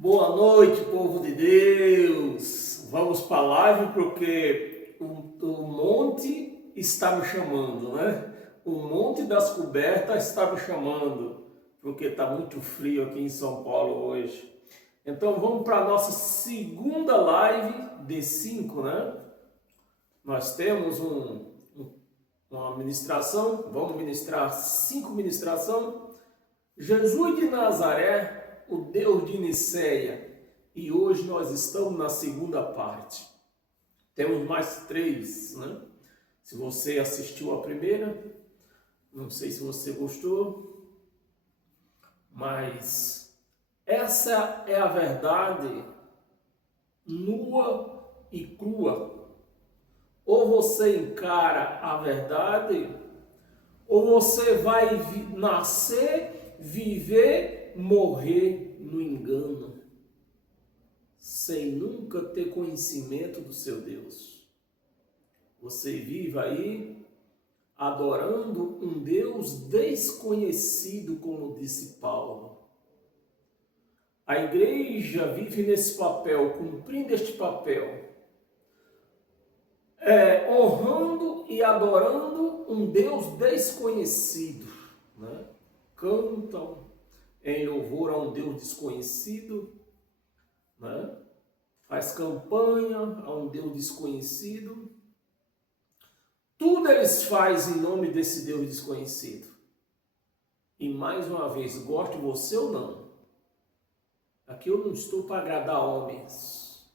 Boa noite, povo de Deus. Vamos para a live porque o monte está me chamando, né? O monte das cobertas está me chamando, porque está muito frio aqui em São Paulo hoje. Então vamos para a nossa segunda live de 5, né? Nós temos uma ministração, vamos ministrar 5 ministrações. Jesus de Nazaré, o Deus de Niceia, e hoje nós estamos na segunda parte. Temos mais 3, né? Se você assistiu a primeira, não sei se você gostou, mas essa é a verdade nua e crua. Ou você encara a verdade, ou você vai nascer, viver, morrer no engano, sem nunca ter conhecimento do seu Deus. Você vive aí adorando um Deus desconhecido, como disse Paulo. A igreja vive nesse papel, cumprindo este papel, honrando e adorando um Deus desconhecido, né? Cantam em louvor a um Deus desconhecido, né? Faz campanha a um Deus desconhecido. Tudo eles fazem em nome desse Deus desconhecido. E mais uma vez, goste você ou não, aqui eu não estou para agradar homens.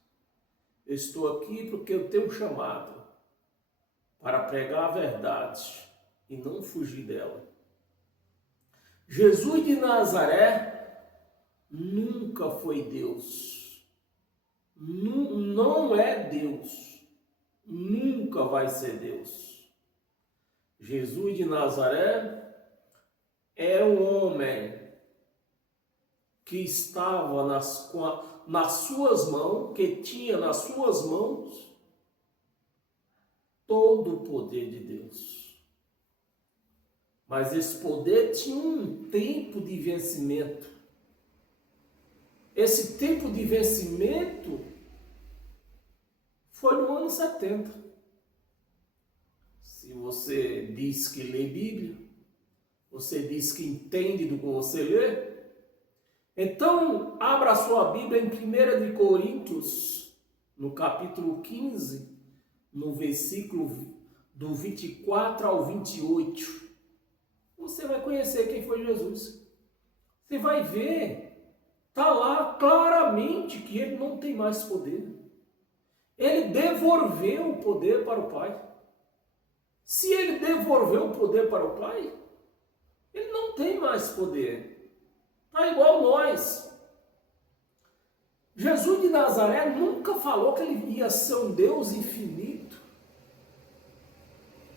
Eu estou aqui porque eu tenho um chamado para pregar a verdade e não fugir dela. Jesus de Nazaré nunca foi Deus. Não é Deus. Nunca vai ser Deus. Jesus de Nazaré é um homem que estava nas suas mãos, que tinha nas suas mãos todo o poder de Deus. Mas esse poder tinha um tempo de vencimento. Esse tempo de vencimento foi no ano 70. Se você diz que lê Bíblia, você diz que entende do que você lê, então abra a sua Bíblia em 1 de Coríntios, no capítulo 15, no versículo do 24 ao 28. Você vai conhecer quem foi Jesus. Você vai ver, está lá claramente que ele não tem mais poder. Ele devolveu o poder para o Pai. Se ele devolveu o poder para o Pai, ele não tem mais poder. Está igual nós. Jesus de Nazaré nunca falou que ele ia ser um Deus infinito.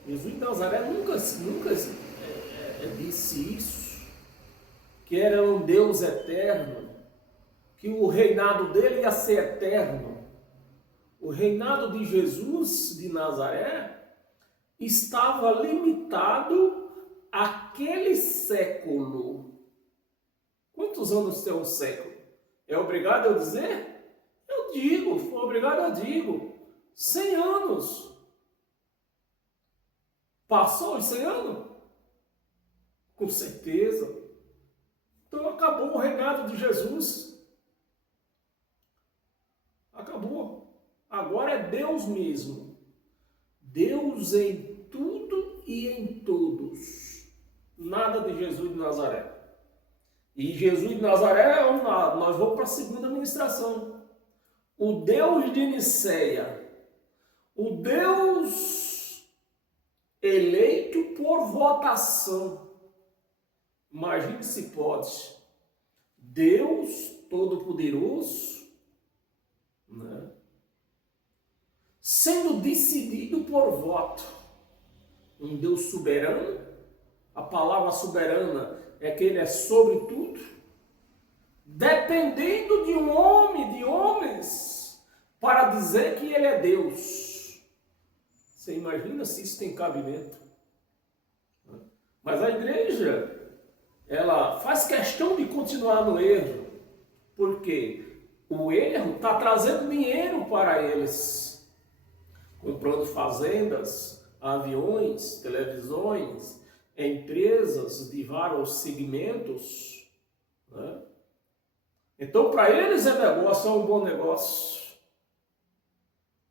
Jesus de Nazaré nunca disse isso, que era um Deus eterno, que o reinado dele ia ser eterno. O reinado de Jesus de Nazaré estava limitado àquele século. Quantos anos tem um século? É obrigado a eu dizer? Eu digo, foi obrigado a digo. 100 anos. Passou os 100 anos? Com certeza. Então acabou o reinado de Jesus. Acabou. Agora é Deus mesmo. Deus em tudo e em todos. Nada de Jesus de Nazaré. E Jesus de Nazaré, nós vamos para a segunda ministração. O Deus de Niceia. O Deus eleito por votação. Imagine se pode. Deus Todo-Poderoso, né? Sendo decidido por voto. Um Deus soberano. A palavra soberana é que ele é sobre tudo. Dependendo de um homem, de homens, para dizer que ele é Deus. Você imagina se isso tem cabimento? Mas a igreja, ela faz questão de continuar no erro. Por quê? O erro está trazendo dinheiro para eles, comprando fazendas, aviões, televisões, empresas de vários segmentos, né? Então, para eles é um bom negócio.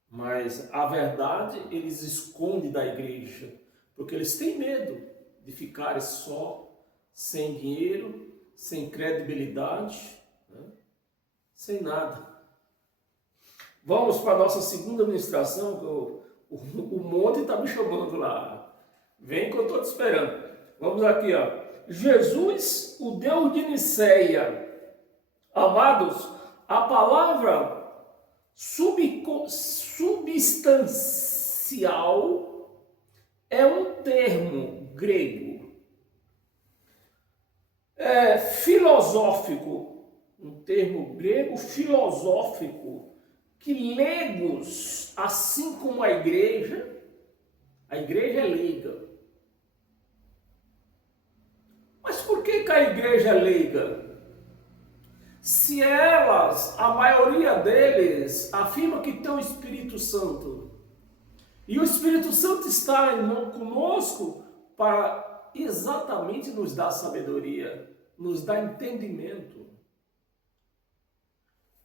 Mas a verdade eles escondem da igreja, porque eles têm medo de ficarem só, sem dinheiro, sem credibilidade, né? Sem nada. Vamos para a nossa segunda ministração, que o monte está me chamando lá. Vem que eu estou te esperando. Vamos aqui, ó. Jesus, o Deus de Niceia. Amados, a palavra substancial é um termo grego, filosófico, um termo grego filosófico, que leigos, assim como a igreja é leiga. Mas por que a igreja é leiga? Se elas, a maioria deles, afirma que tem o Espírito Santo, e o Espírito Santo está conosco para exatamente nos dar sabedoria, nos dar entendimento.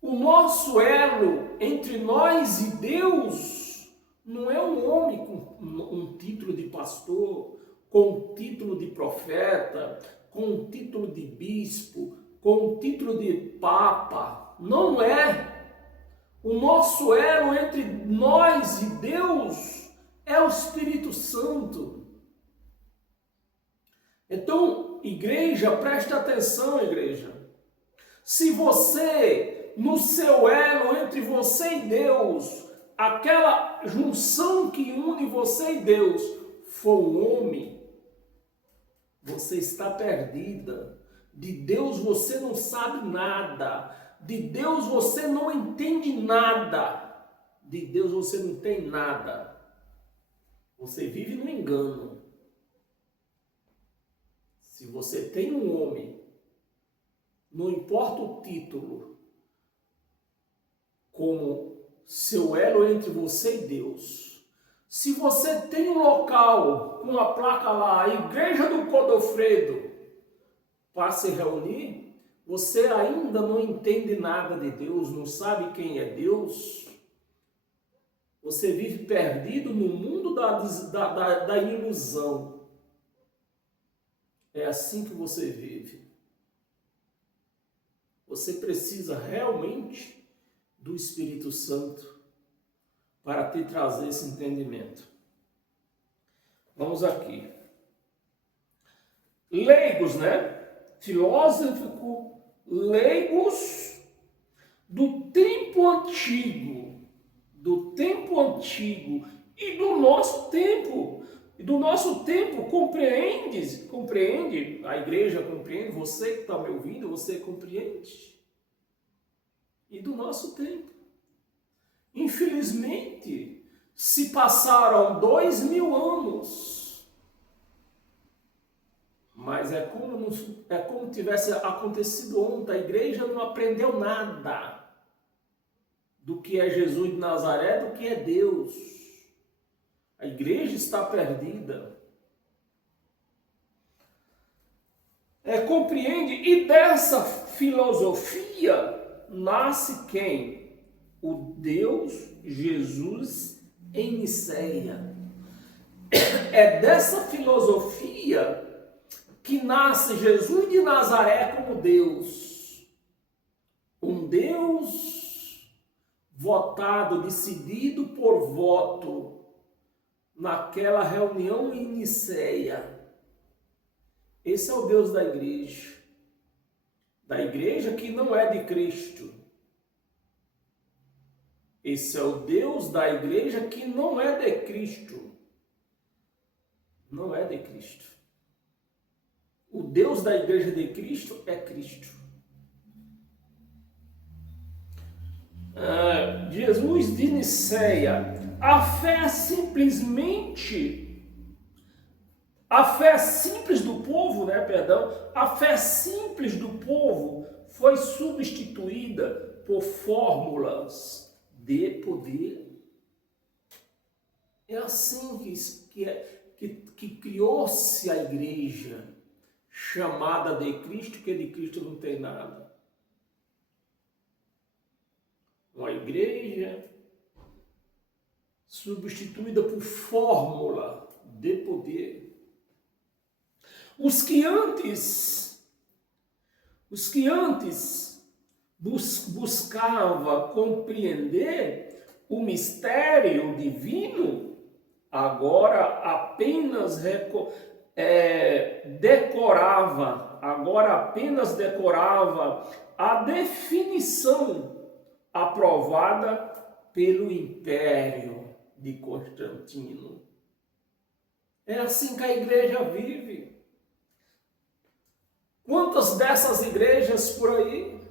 O nosso elo entre nós e Deus não é um homem com um título de pastor, com um título de profeta, com um título de bispo, com um título de papa. Não é. O nosso elo entre nós e Deus é o Espírito Santo. Então, igreja, preste atenção, igreja. Se você, no seu elo entre você e Deus, aquela junção que une você e Deus, for um homem, você está perdida. De Deus você não sabe nada. De Deus você não entende nada. De Deus você não tem nada. Você vive no engano. Se você tem um homem, não importa o título, como seu elo entre você e Deus. Se você tem um local com a placa lá, a Igreja do Godofredo, para se reunir, você ainda não entende nada de Deus, não sabe quem é Deus. Você vive perdido no mundo da ilusão. É assim que você vive. Você precisa realmente do Espírito Santo para te trazer esse entendimento. Vamos aqui. Leigos, né? Filósofo, leigos do tempo antigo e do nosso tempo, compreende, a igreja compreende, você que está me ouvindo, você compreende, e do nosso tempo. Infelizmente, se passaram 2000 anos, mas é como tivesse acontecido ontem. A igreja não aprendeu nada do que é Jesus de Nazaré, do que é Deus. A igreja está perdida. Compreende? E dessa filosofia nasce quem? O Deus Jesus em Niceia. É dessa filosofia que nasce Jesus de Nazaré como Deus. Um Deus votado, decidido por voto, naquela reunião em Niceia. Esse é o Deus da igreja que não é de Cristo. Esse é o Deus da igreja que não é de Cristo. Não é de Cristo. O Deus da igreja de Cristo é Cristo. Jesus de Niceia. A fé simples do povo foi substituída por fórmulas de poder. É assim que criou-se a igreja, chamada de Cristo, que de Cristo não tem nada. Uma igreja substituída por fórmula de poder. Os que antes buscava compreender o mistério divino, agora apenas decorava a definição aprovada pelo Império de Constantino. É assim que a igreja vive. Quantas dessas igrejas por aí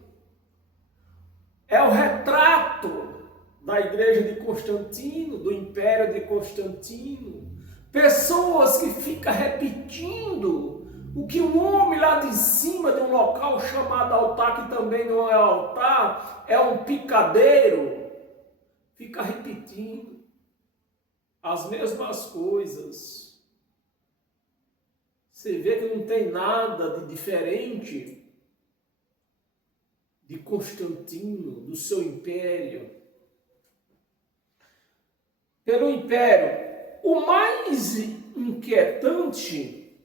é o retrato da igreja de Constantino, do Império de Constantino? Pessoas que ficam repetindo o que um homem lá de cima de um local chamado altar, que também não é altar, é um picadeiro, fica repetindo as mesmas coisas. Você vê que não tem nada de diferente de Constantino, do seu império. Pelo império, o mais inquietante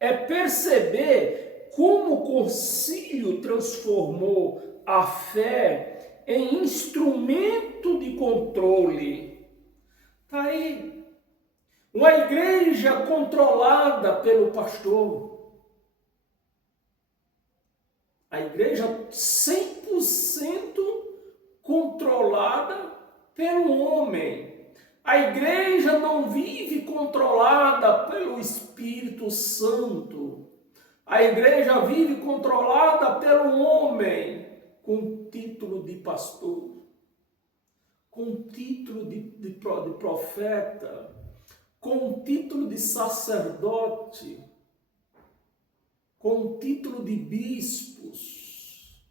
é perceber como o concílio transformou a fé em instrumento de controle. Está aí. Uma igreja controlada pelo pastor. A igreja 100% controlada pelo homem. A igreja não vive controlada pelo Espírito Santo. A igreja vive controlada pelo homem, com título de pastor, com título de profeta, com o título de sacerdote, com o título de bispos.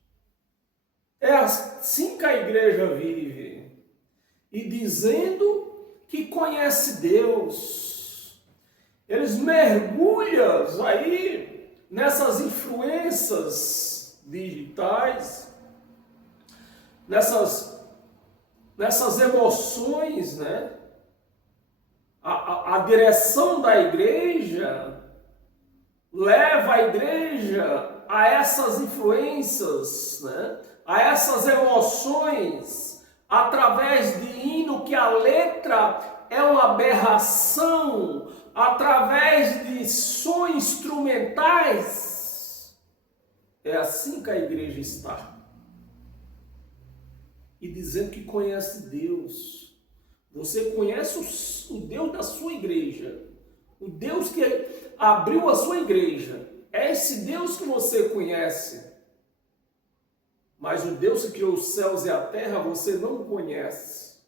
É assim que a igreja vive. E dizendo que conhece Deus. Eles mergulham aí nessas influências digitais, nessas emoções, né? A direção da igreja leva a igreja a essas influências, né? A essas emoções, através de hino que a letra é uma aberração, através de sons instrumentais. É assim que a igreja está. E dizendo que conhece Deus. Você conhece o Deus da sua igreja, o Deus que abriu a sua igreja. É esse Deus que você conhece. Mas o Deus que criou os céus e a terra, você não conhece.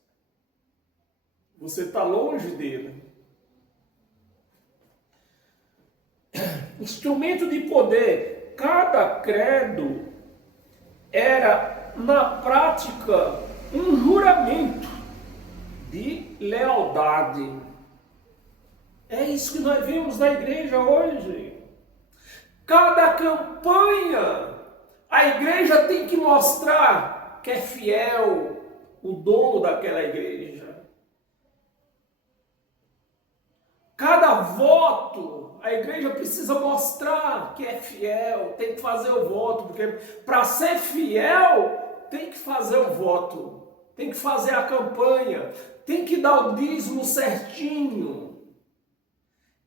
Você está longe dele. Instrumento de poder. Cada credo era, na prática, um juramento de lealdade. É isso que nós vemos na igreja hoje. Cada campanha, a igreja tem que mostrar que é fiel o dono daquela igreja. Cada voto, a igreja precisa mostrar que é fiel, tem que fazer o voto, porque para ser fiel, tem que fazer o voto, tem que fazer a campanha, tem que dar o dízimo certinho.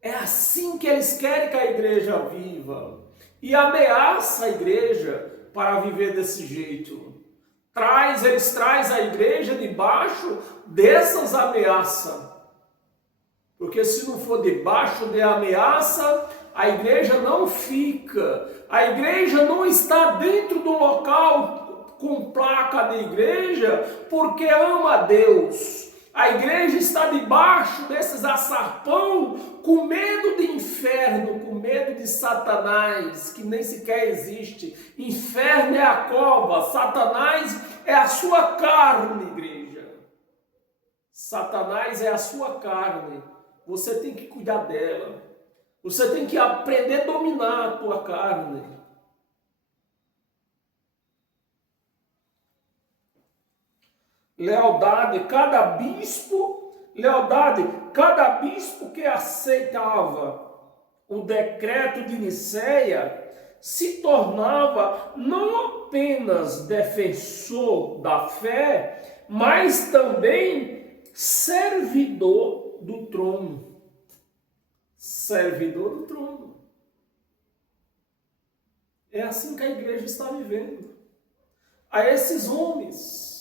É assim que eles querem que a igreja viva. E ameaça a igreja para viver desse jeito. Eles trazem a igreja debaixo dessas ameaças. Porque se não for debaixo de ameaça, a igreja não fica. A igreja não está dentro do local com placa de igreja porque ama a Deus. A igreja está debaixo desses açarpão com medo de inferno. inferno com medo de Satanás, que nem sequer existe. Inferno é a cova, Satanás é a sua carne, igreja. Satanás é a sua carne. Você tem que cuidar dela. Você tem que aprender a dominar a tua carne. Lealdade, cada bispo que aceitava o decreto de Nicéia se tornava não apenas defensor da fé, mas também servidor do trono. Servidor do trono. É assim que a igreja está vivendo. A esses homens.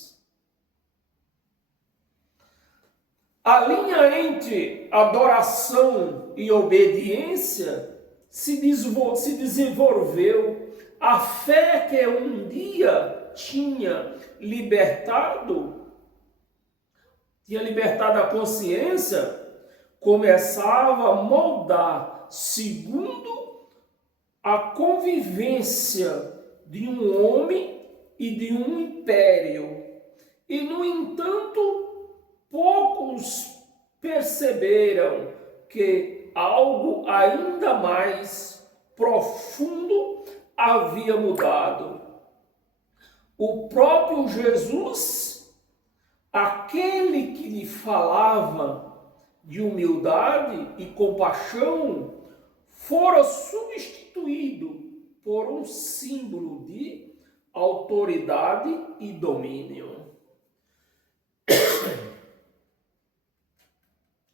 A linha entre adoração e obediência se desenvolveu. A fé que um dia tinha libertado a consciência, começava a moldar segundo a convivência de um homem e de um império. E, no entanto, poucos perceberam que algo ainda mais profundo havia mudado. O próprio Jesus, aquele que lhe falava de humildade e compaixão, fora substituído por um símbolo de autoridade e domínio.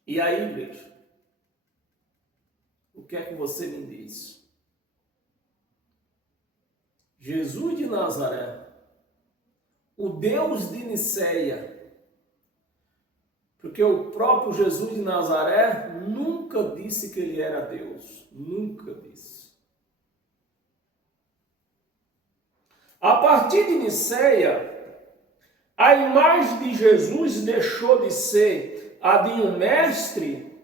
E aí, igreja, o que é que você me diz? Jesus de Nazaré, o Deus de Nicéia, porque o próprio Jesus de Nazaré nunca disse que ele era Deus, nunca disse. A partir de Nicéia, a imagem de Jesus deixou de ser a de um mestre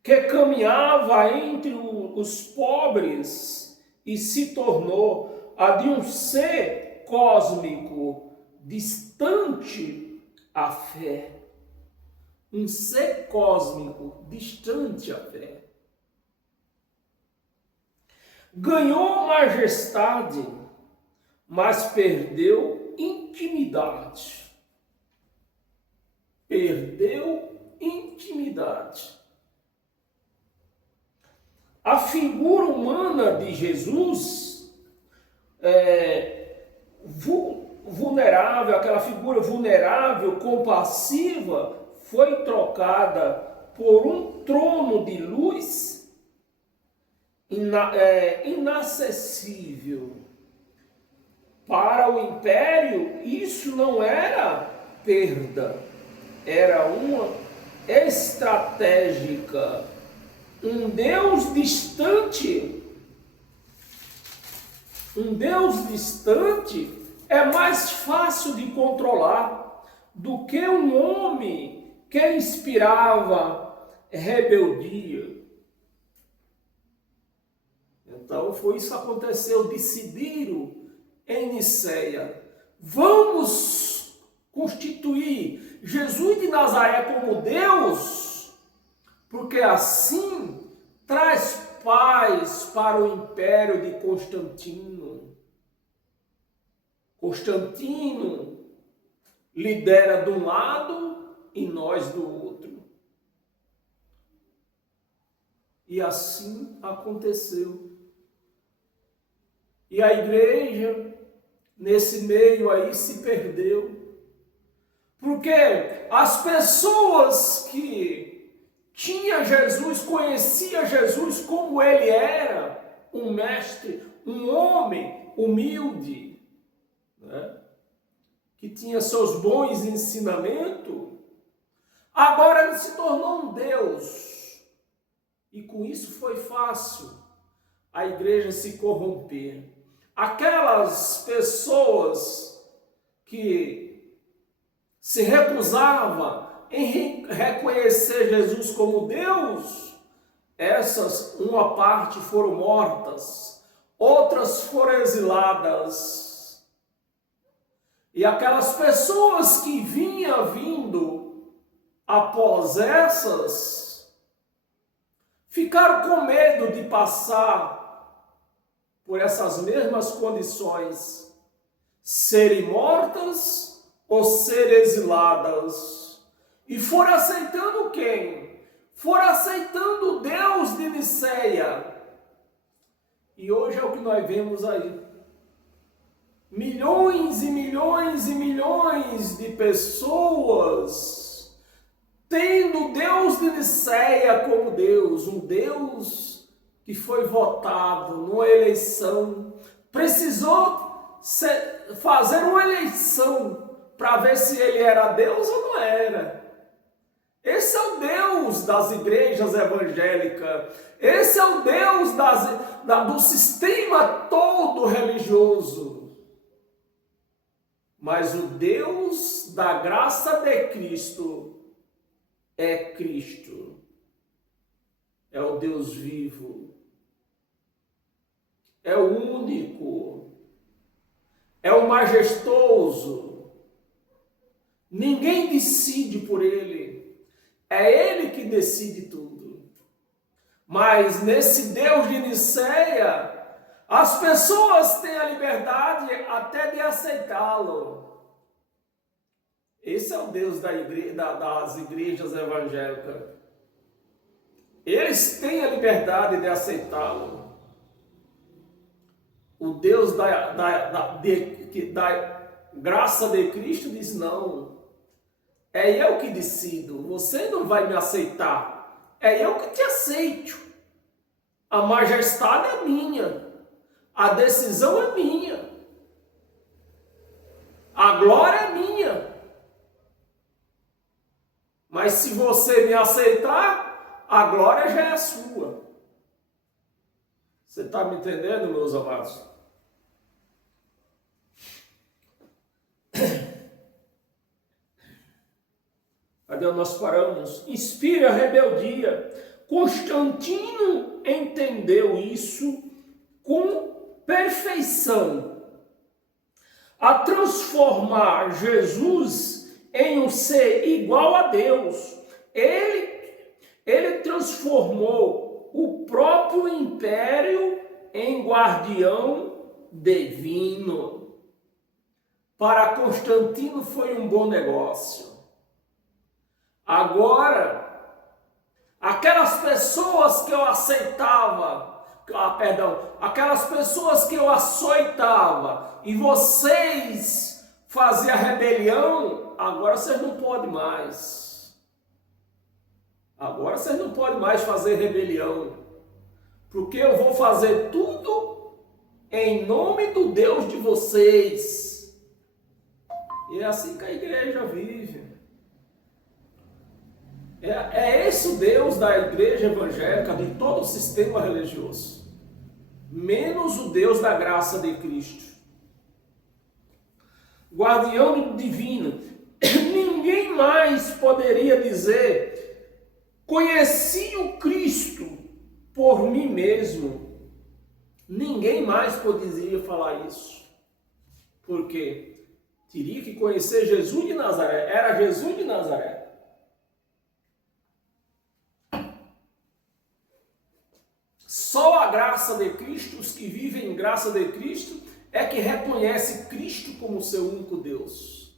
que caminhava entre os pobres e se tornou a de um ser cósmico distante à fé. Um ser cósmico distante à fé. Ganhou majestade, mas perdeu intimidade. Perdeu intimidade. A figura humana de Jesus, vulnerável, aquela figura vulnerável, compassiva, foi trocada por um trono de luz inacessível. Para o império, isso não era perda. Era uma estratégica. Um Deus distante é mais fácil de controlar do que um homem que inspirava rebeldia. Então foi isso que aconteceu. Decidiram em Nicéia: vamos constituir Jesus de Nazaré como Deus, porque assim traz paz para o império de Constantino. Constantino lidera de um lado e nós do outro. E assim aconteceu. E a igreja, nesse meio aí, se perdeu. Porque as pessoas que tinham Jesus, conheciam Jesus como ele era, um mestre, um homem humilde, né? Que tinha seus bons ensinamentos, agora ele se tornou um Deus. E com isso foi fácil a igreja se corromper. Aquelas pessoas que se recusavam em reconhecer Jesus como Deus, essas, uma parte foram mortas, outras foram exiladas. E aquelas pessoas que vinham vindo após essas, ficaram com medo de passar por essas mesmas condições, serem mortas ou serem exiladas. E foram aceitando quem? Foram aceitando o Deus de Niceia. E hoje é o que nós vemos aí. Milhões e milhões e milhões de pessoas tendo o Deus de Niceia como Deus, um Deus que foi votado numa eleição, precisou fazer uma eleição para ver se ele era Deus ou não era. Esse é o Deus das igrejas evangélicas. Esse é o Deus do sistema todo religioso. Mas o Deus da graça de Cristo é Cristo. É o Deus vivo. É o único. É o majestoso. Ninguém decide por ele. É ele que decide tudo. Mas nesse Deus de Niceia, as pessoas têm a liberdade até de aceitá-lo. Esse é o Deus das igrejas evangélicas. Eles têm a liberdade de aceitá-lo. O Deus da graça de Cristo diz não. É eu que decido, você não vai me aceitar. É eu que te aceito. A majestade é minha. A decisão é minha. A glória é minha. Mas se você me aceitar, a glória já é sua. Você está me entendendo, meus amados? Cadê nós paramos? Inspira a rebeldia. Constantino entendeu isso com perfeição. A transformar Jesus em um ser igual a Deus. Ele transformou o próprio império em guardião divino. Para Constantino foi um bom negócio. Agora, aquelas pessoas que eu aceitava, aquelas pessoas que eu açoitava, e vocês faziam rebelião, agora vocês não podem mais. Agora vocês não podem mais fazer rebelião, porque eu vou fazer tudo em nome do Deus de vocês. E é assim que a igreja vive. É esse o Deus da igreja evangélica, de todo o sistema religioso. Menos o Deus da graça de Cristo. Guardião divino. Ninguém mais poderia dizer: conheci o Cristo por mim mesmo. Ninguém mais poderia falar isso. Por quê? Teria que conhecer Jesus de Nazaré. Era Jesus de Nazaré. Só a graça de Cristo, os que vivem em graça de Cristo, é que reconhece Cristo como seu único Deus.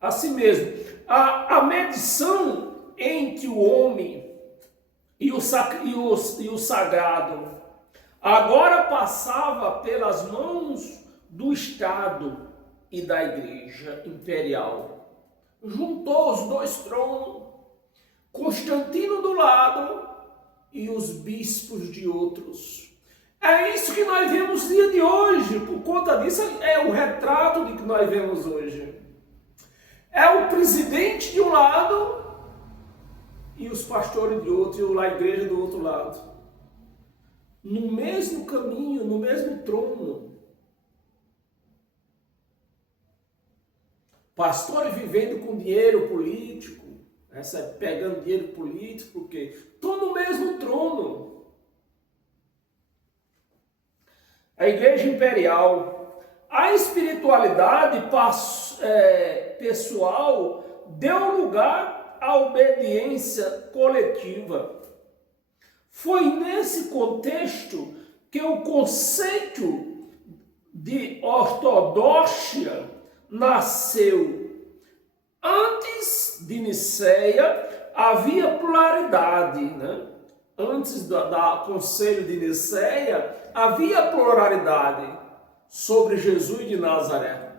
Assim mesmo, a medição entre o homem e o sagrado agora passava pelas mãos do Estado e da Igreja Imperial. Juntou os dois tronos, Constantino do lado e os bispos de outros. É isso que nós vemos no dia de hoje. Por conta disso, é o retrato de que nós vemos hoje. É o presidente de um lado e os pastores de outro, e a igreja do outro lado. No mesmo caminho, no mesmo trono. Pastores vivendo com dinheiro político, pegando dinheiro político, porque estão no mesmo trono. A Igreja Imperial, a espiritualidade pessoal deu lugar à obediência coletiva. Foi nesse contexto que o conceito de ortodoxia nasceu. Antes de Nicéia havia pluralidade, né? Antes do Conselho de Nicéia havia pluralidade sobre Jesus de Nazaré.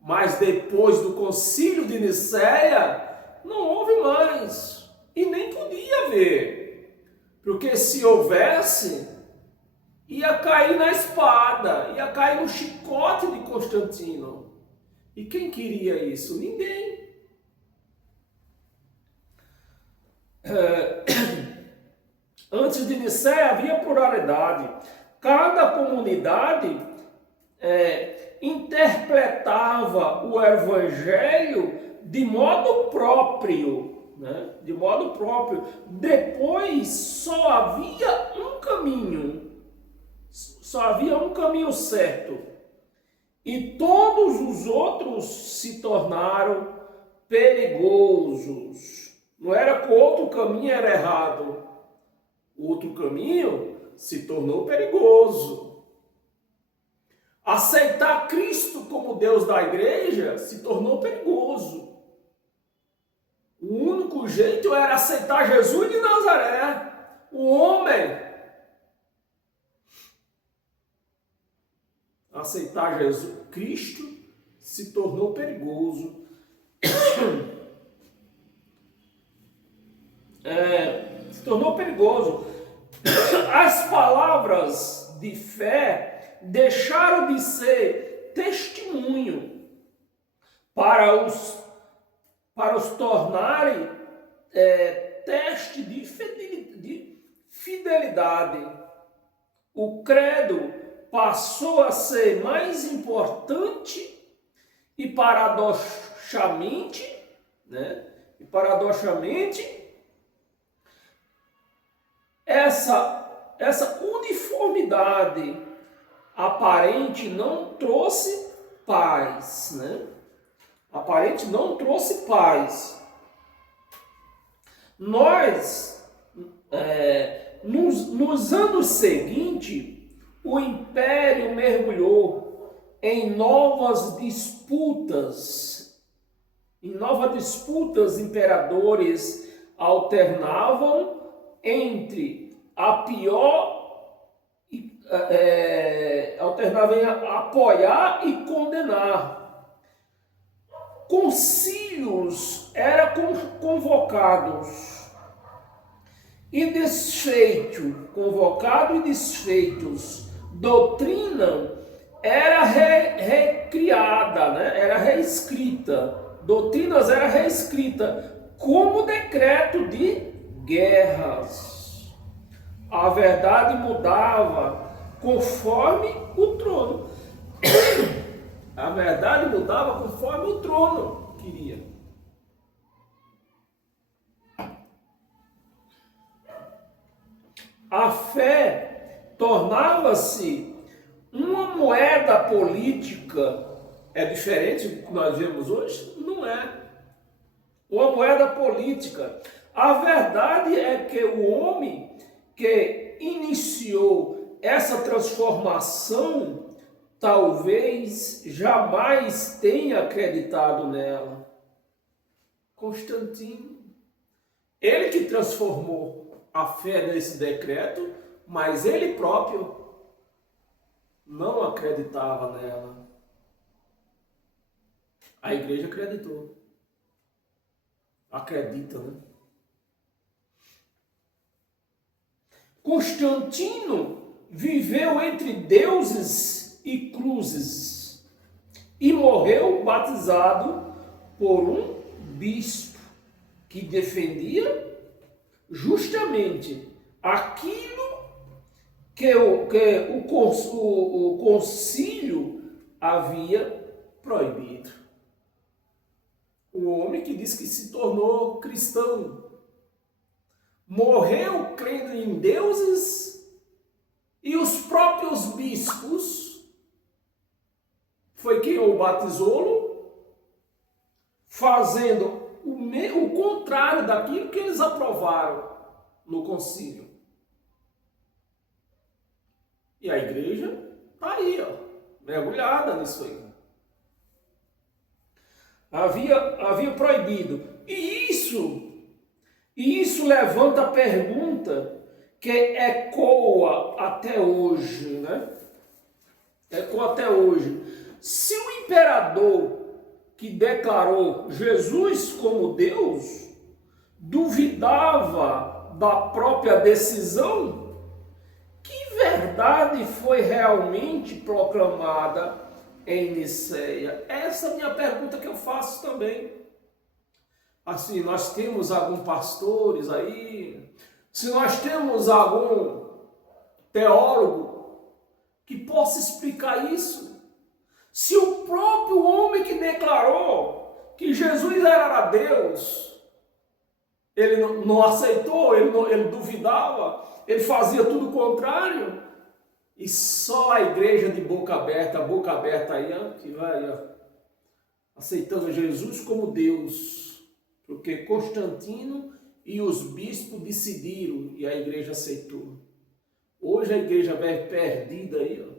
Mas depois do Concílio de Nicéia não houve mais e nem podia haver, porque se houvesse ia cair na espada, ia cair no chicote de Constantino. E quem queria isso? Ninguém. Antes de Nicéia havia pluralidade. Cada comunidade interpretava o evangelho de modo próprio, né? De modo próprio. Depois só havia um caminho certo. E todos os outros se tornaram perigosos. Não era que o outro caminho era errado. O outro caminho se tornou perigoso. Aceitar Cristo como Deus da igreja se tornou perigoso. O único jeito era aceitar Jesus de Nazaré, o homem. Aceitar Jesus Cristo se tornou perigoso. Se tornou perigoso. As palavras de fé deixaram de ser testemunho para os tornarem teste de fidelidade. O credo passou a ser mais importante e paradoxalmente, essa uniformidade aparente não trouxe paz, né? Aparente não trouxe paz. Nós, nos anos seguintes, o império mergulhou em novas disputas. Imperadores alternavam entre alternava em apoiar e condenar. Concílios eram convocados e desfeitos. Doutrina era recriada, né? Era reescrita. Doutrinas era reescrita como decreto de guerras. A verdade mudava conforme o trono. A verdade mudava conforme o trono queria. A fé tornava-se uma moeda política. É diferente do que nós vemos hoje? Não é. Uma moeda política. A verdade é que o homem que iniciou essa transformação talvez jamais tenha acreditado nela. Constantino. Ele que transformou a fé nesse decreto, mas ele próprio não acreditava nela. A igreja acreditou. Acredita, né? Constantino viveu entre deuses e cruzes e morreu batizado por um bispo que defendia justamente aquilo que o concílio havia proibido. O o homem que diz que se tornou cristão. Morreu crendo em deuses e os próprios bispos foi quem o batizou, fazendo o contrário daquilo que eles aprovaram no concílio. E a igreja está aí, ó, mergulhada nisso aí. Havia proibido. E isso levanta a pergunta que ecoa até hoje, né? Ecoa até hoje. Se o imperador que declarou Jesus como Deus duvidava da própria decisão, que verdade foi realmente proclamada em Niceia? Essa é a minha pergunta que eu faço também. Assim, nós temos alguns pastores aí, se nós temos algum teólogo que possa explicar isso, se o próprio homem que declarou que Jesus era Deus, ele não aceitou, ele duvidava, ele fazia tudo o contrário, e só a igreja de boca aberta aí, ó, que vai ó, aceitando Jesus como Deus, porque Constantino e os bispos decidiram e a igreja aceitou. Hoje a igreja vai perdida aí, ó,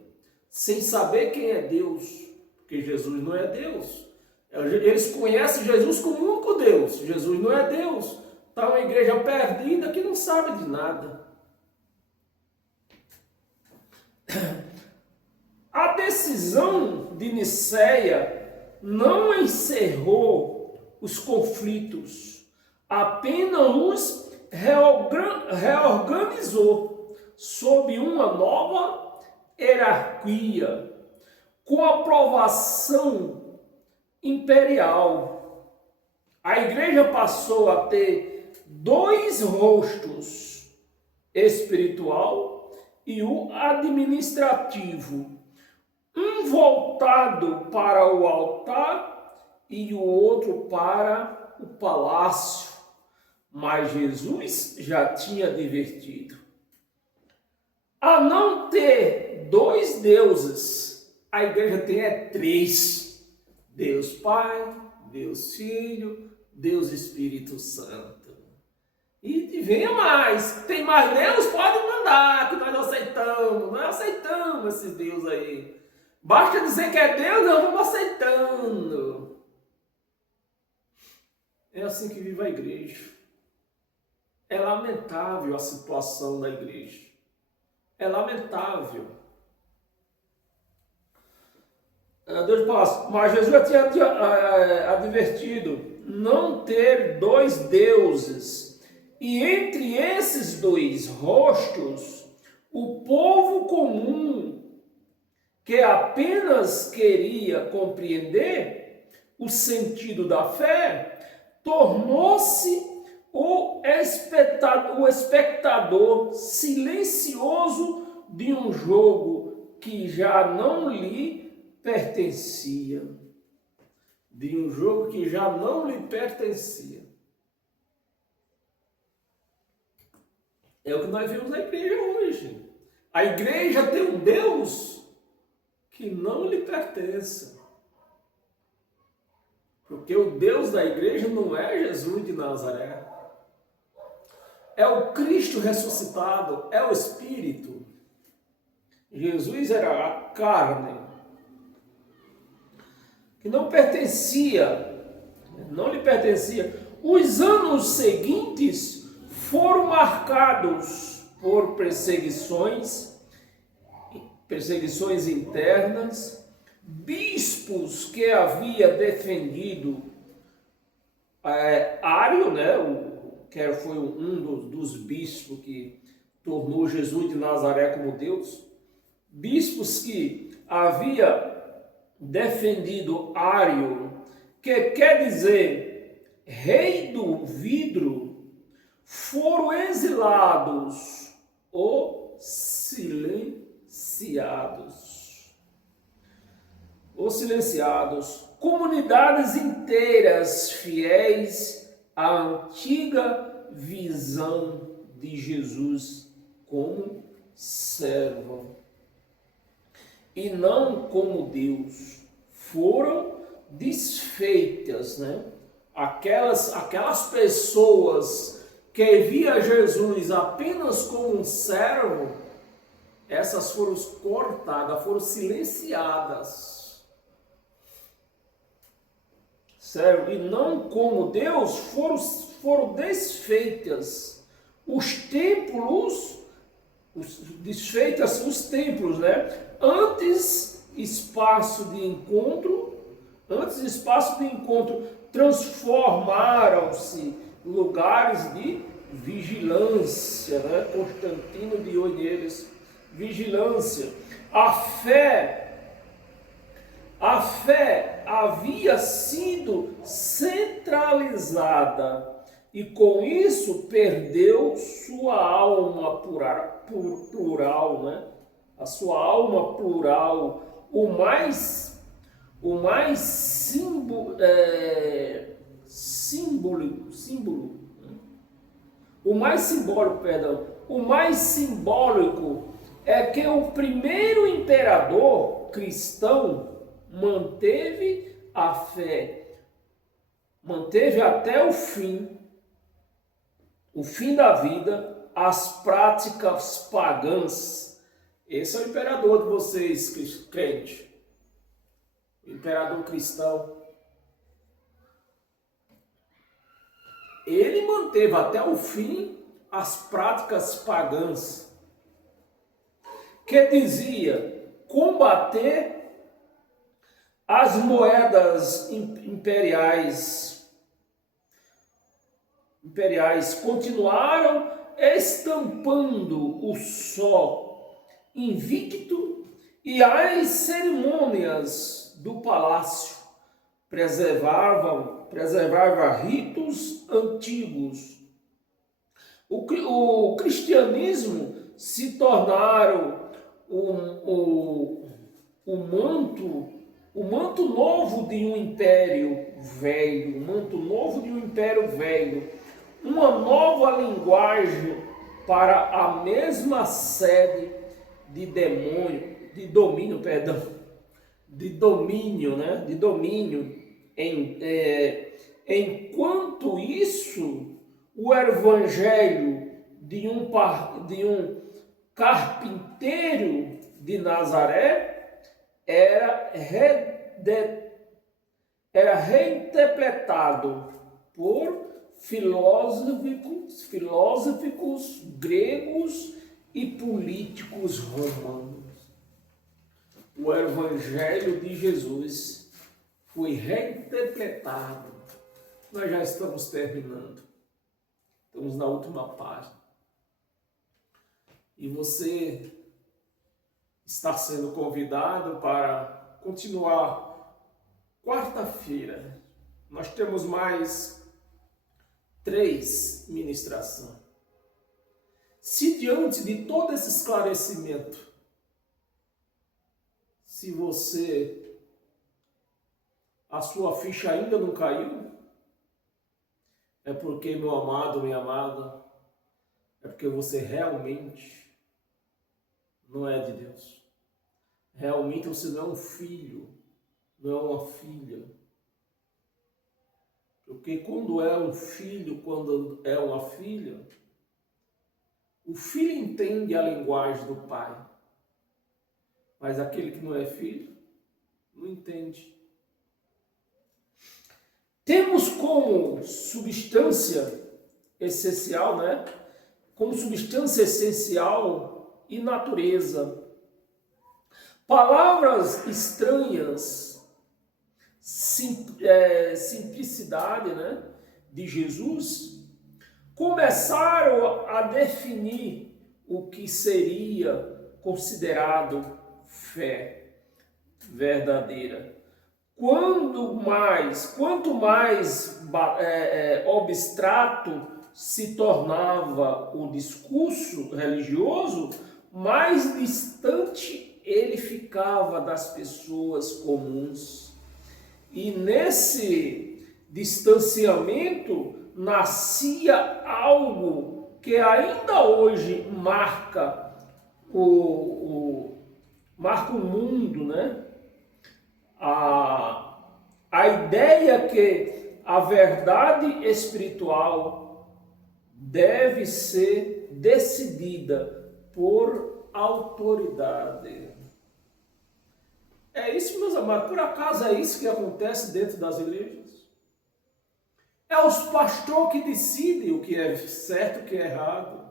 sem saber quem é Deus, porque Jesus não é Deus. Eles conhecem Jesus como o único Deus, Jesus não é Deus. Está uma igreja perdida que não sabe de nada. A decisão de Niceia não encerrou os conflitos, apenas os reorganizou sob uma nova hierarquia, com aprovação imperial. A igreja passou a ter dois rostos, espiritual e o administrativo, um voltado para o altar e o outro para o palácio. Mas Jesus já tinha advertido: a não ter dois deuses, a igreja tem três: Deus Pai, Deus Filho, Deus Espírito Santo. E venha mais, tem mais Deus, pode mandar, que nós aceitamos esses deuses aí. Basta dizer que é Deus, nós vamos aceitando. É assim que vive a igreja. É lamentável a situação da igreja. É lamentável. Mas Jesus já tinha advertido não ter dois deuses. E entre esses dois rostos, o povo comum, que apenas queria compreender o sentido da fé, tornou-se o espectador silencioso de um jogo que já não lhe pertencia. De um jogo que já não lhe pertencia. É o que nós vemos na igreja hoje. A igreja tem um Deus que não lhe pertence. Porque o Deus da igreja não é Jesus de Nazaré. É o Cristo ressuscitado, é o Espírito. Jesus era a carne, que não lhe pertencia. Os anos seguintes foram marcados por perseguições internas, bispos que havia defendido Ário, né, que foi um dos bispos que tornou Jesus de Nazaré como Deus, bispos que havia defendido Ário, que quer dizer rei do vidro, foram exilados ou silenciados. comunidades inteiras fiéis à antiga visão de Jesus como servo e não como Deus, foram desfeitas, né? Aquelas pessoas que via Jesus apenas como um servo, essas foram cortadas, foram silenciadas. Servo e não como Deus, foram desfeitas. Os templos, desfeitas os templos, né? Antes espaço de encontro, transformaram-se lugares de vigilância, né? Constantino de Oneres, vigilância. A fé havia sido centralizada e com isso perdeu sua alma plural, né? A sua alma plural, o mais símbolo, o mais simbólico é que o primeiro imperador cristão manteve a fé, manteve até o fim da vida, as práticas pagãs. Esse é o imperador de vocês, crente, o imperador cristão. Ele manteve até o fim as práticas pagãs, que dizia combater as moedas imperiais, continuaram estampando o sol invicto e as cerimônias do palácio preservava ritos antigos. O cristianismo se tornaram o manto novo de um império velho, uma nova linguagem para a mesma sede de domínio. Enquanto isso, o evangelho de um carpinteiro de Nazaré era reinterpretado por filósofos gregos e políticos romanos. O evangelho de Jesus foi reinterpretado. Nós já estamos terminando. Estamos na última página. E você está sendo convidado para continuar quarta-feira. Nós temos mais 3 ministrações. Se diante de todo esse esclarecimento, se a sua ficha ainda não caiu, é porque, meu amado, minha amada, é porque você realmente não é de Deus. Realmente você não é um filho, não é uma filha. Porque quando é um filho, quando é uma filha, o filho entende a linguagem do pai. Mas aquele que não é filho, não entende. Temos como substância essencial, né? Como substância essencial e natureza. Palavras estranhas, simplicidade, né, de Jesus, começaram a definir o que seria considerado fé verdadeira. Quanto mais abstrato se tornava o discurso religioso, mais distante ele ficava das pessoas comuns. E nesse distanciamento nascia algo que ainda hoje marca marca o mundo, né? A ideia que a verdade espiritual deve ser decidida por autoridade. É isso, meus amados. Por acaso é isso que acontece dentro das igrejas? É os pastores que decidem o que é certo e o que é errado.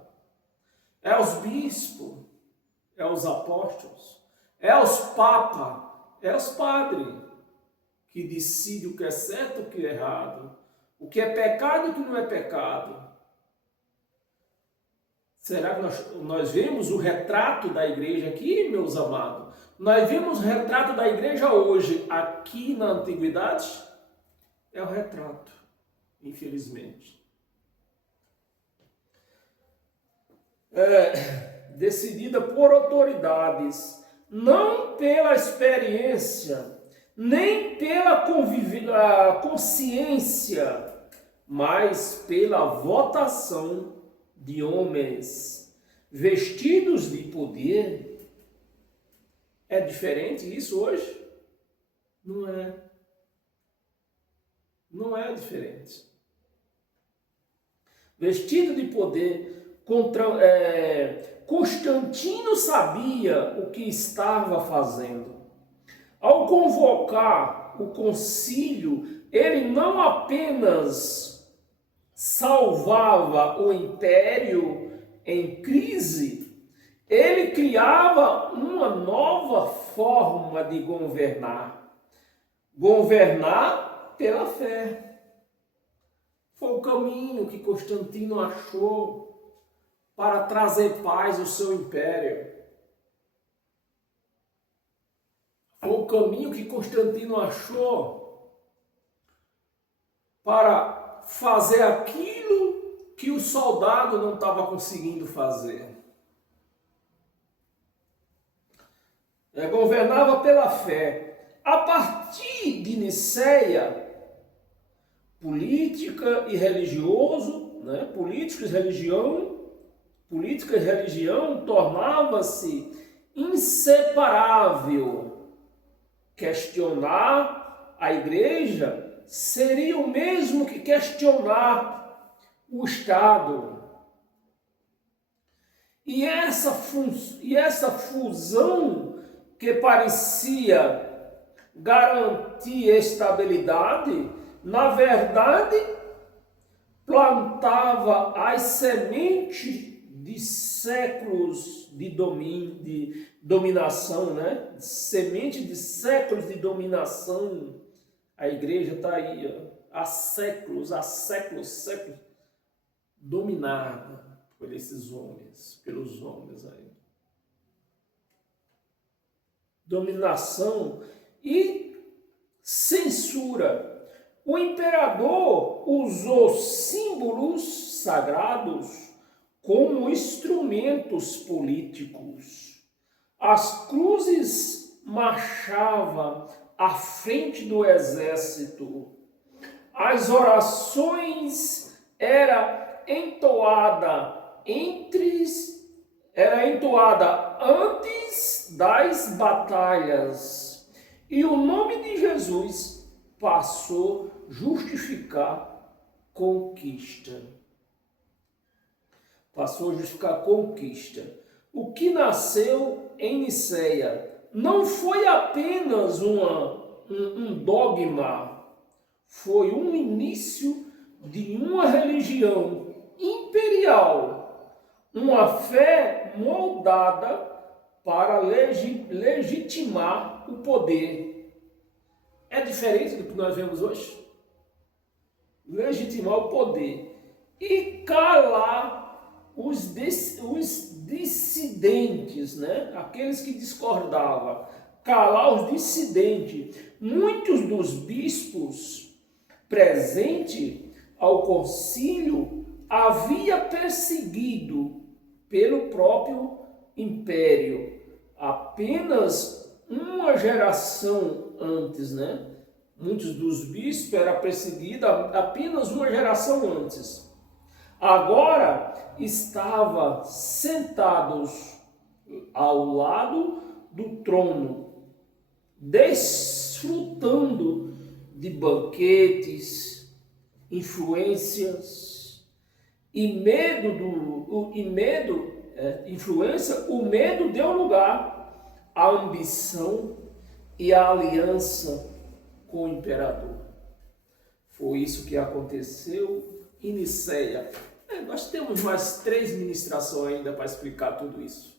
É os bispos, é os apóstolos, é os papas, é os padres que decidem o que é certo e o que é errado, o que é pecado e o que não é pecado. Será que nós vemos o retrato da igreja aqui, meus amados? Nós vemos o retrato da igreja hoje, aqui na antiguidade? É o retrato, infelizmente. Decidida por autoridades, não pela experiência, nem pela consciência, mas pela votação de homens vestidos de poder. É diferente isso hoje? Não é. Não é diferente. Vestido de poder, Constantino sabia o que estava fazendo. Ao convocar o concílio, ele não apenas salvava o império em crise, ele criava uma nova forma de governar. Governar pela fé. Foi o caminho que Constantino achou para trazer paz ao seu império. Foi o caminho que Constantino achou para fazer aquilo que o soldado não estava conseguindo fazer. Governava pela fé. A partir de Nicéia, política e religioso, né? Política e religião tornava-se inseparável. Questionar a igreja seria o mesmo que questionar o Estado. E essa fusão que parecia garantir estabilidade, na verdade, plantava as sementes de séculos de dominação, né? Semente de séculos de dominação. A igreja está aí, ó, há séculos, dominada por esses homens, pelos homens aí. Dominação e censura. O imperador usou símbolos sagrados como instrumentos políticos. As cruzes marchavam à frente do exército. As orações era entoada antes das batalhas. E o nome de Jesus passou a justificar conquista. O que nasceu em Nicéia não foi apenas um dogma, foi um início de uma religião imperial, uma fé moldada para legitimar o poder. É diferente do que nós vemos hoje? Legitimar o poder e calar os dissidentes, né? Aqueles que discordavam, calar os dissidentes. Muitos dos bispos presentes ao concílio havia perseguido pelo próprio império. Apenas uma geração antes, né? Muitos dos bispos eram perseguidos apenas uma geração antes. Agora estavam sentados ao lado do trono, desfrutando de banquetes, influências e o medo deu lugar à ambição e à aliança com o imperador. Foi isso que aconteceu em Niceia. Nós temos mais 3 ministrações ainda para explicar tudo isso.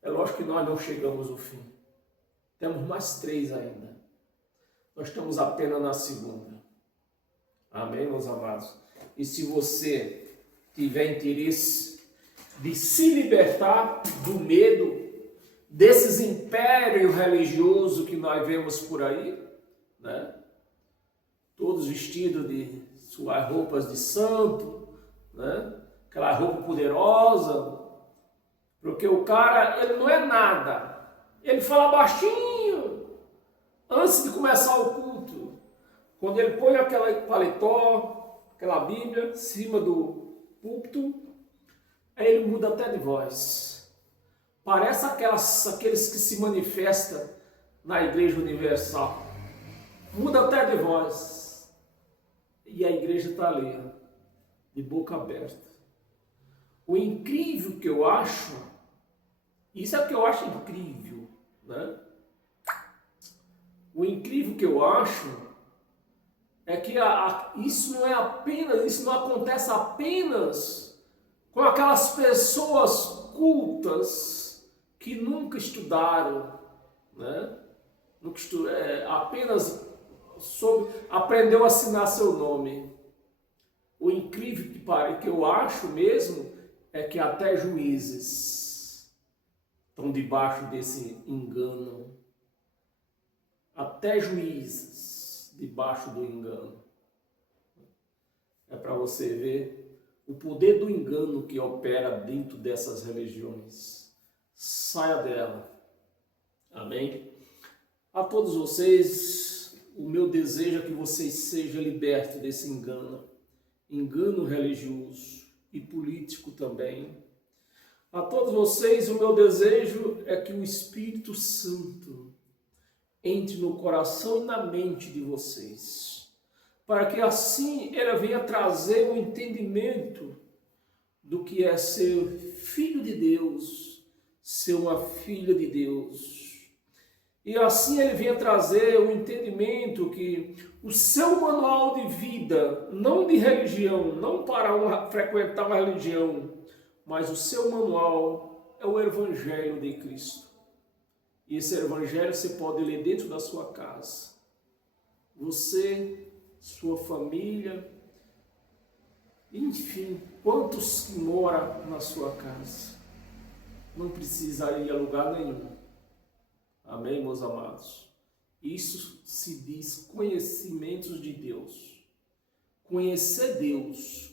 É lógico que nós não chegamos ao fim. Temos mais 3 ainda. Nós estamos apenas na segunda. Amém, meus amados? E se você tiver interesse de se libertar do medo, desses impérios religiosos que nós vemos por aí, né? Todos vestidos de suas roupas de santo, né? Aquela roupa poderosa, porque o cara, ele não é nada, ele fala baixinho, antes de começar o culto, quando ele põe aquela paletó, aquela Bíblia, em cima do púlpito, aí ele muda até de voz, parece aqueles que se manifestam na Igreja Universal, muda até de voz, e a igreja está ali, de boca aberta. O incrível que eu acho, isso é o que eu acho incrível, né? O incrível que eu acho é que isso não acontece apenas com aquelas pessoas cultas que nunca estudaram, né? Apenas aprendeu a assinar seu nome. O incrível que eu acho mesmo é que até juízes estão debaixo desse engano. Até juízes debaixo do engano. É para você ver o poder do engano que opera dentro dessas religiões. Saia dela. Amém? A todos vocês, o meu desejo é que vocês sejam libertos desse engano religioso e político também. A todos vocês, o meu desejo é que o Espírito Santo entre no coração e na mente de vocês, para que assim ele venha trazer o entendimento do que é ser filho de Deus, ser uma filha de Deus. E assim ele venha trazer o entendimento que o seu manual de vida, não de religião, não para frequentar uma religião, mas o seu manual é o Evangelho de Cristo. E esse Evangelho você pode ler dentro da sua casa. Você, sua família, enfim, quantos que moram na sua casa. Não precisa ir a lugar nenhum. Amém, meus amados? Isso se diz conhecimentos de Deus. Conhecer Deus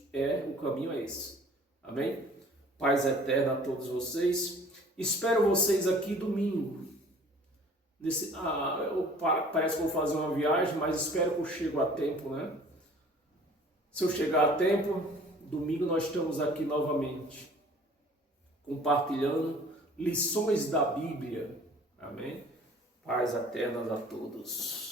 o caminho é esse. Amém? Paz eterna a todos vocês. Espero vocês aqui domingo. Parece que vou fazer uma viagem, mas espero que eu chegue a tempo, né? Se eu chegar a tempo, domingo nós estamos aqui novamente, compartilhando lições da Bíblia. Amém? Paz eterna a todos.